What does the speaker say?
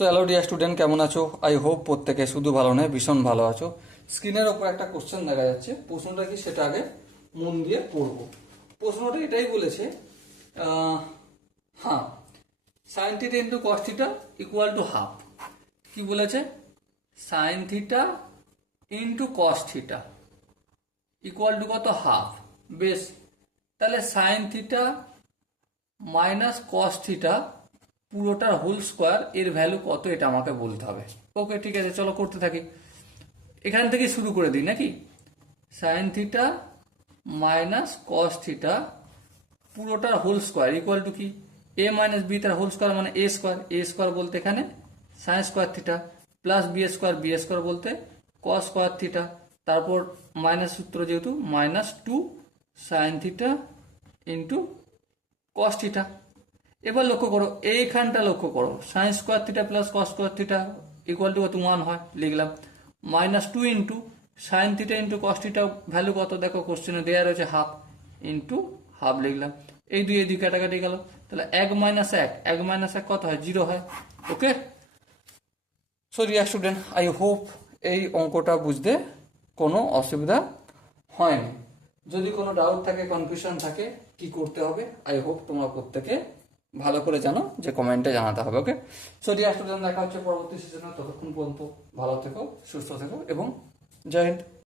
So hello dear student, কেমন আছো? I hope প্রত্যেকে শুধু ভালো নয়, ভীষণ ভালো আছো। স্ক্রিনের ওপর একটা কোশ্চেন দেখা যাচ্ছে, প্রশ্নটা কি সেটা আগে মন দিয়ে পড়বো। প্রশ্নটা এটাই বলেছে, হ্যাঁ, sine theta into cos theta equal to half. কি বলেছে? Sine theta into cos theta equal to কত? হাফ। বেশ, তাহলে sine theta minus cos theta পুরোটার হোল স্কোয়ার এর ভ্যালু কত, এটা আমাকে বলতে হবে। ওকে, ঠিক আছে, চলো করতে থাকি। এখান থেকে শুরু করে দিই নাকি? Sine theta minus cos theta পুরোটার হোল স্কোয়ার ইকুয়াল টু কি? এ মাইনাস বি তার হোল স্কোয়ার মানে এ স্কোয়ার। এ স্কোয়ার বলতে এখানে sine square theta, plus B square বলতে কস স্কোয়ার থিটা। তারপর মাইনাস সূত্র, যেহেতু minus two sine theta into cos theta. এবার লক্ষ্য করো, এইখানটা লক্ষ্য করো, sine square theta plus cos square theta equal to কত? 1 হয়, লিখলাম। Minus two into sign theta into cos theta value কত দেখো, কোশ্চেনে দেওয়া রয়েছে হাফ, ইন্টু হাফ লিখলাম। এই দুই এদিকে কাটাকাটি গেল, তাহলে 1 মাইনাস 1, 1 মাইনাস 1 কত হয়? 0 হয়। Okay, so dear student, I hope এই অঙ্কটা বুঝতে কোনো অসুবিধা হয়নি। যদি কোনো ডাউট থাকে, কনফিউশন থাকে কি করতে হবে, আই হোপ তোমরা প্রত্যেকে ভালো করে জানো, যে কমেন্টে জানাতে হবে। ওকে, সো ডিয়ার স্টুডেন্ট, দেখা হচ্ছে পরবর্তী সিজনে। ততক্ষণ পর্যন্ত ভালো থেকো, সুস্থ থেকো এবং জয় হিন্দ।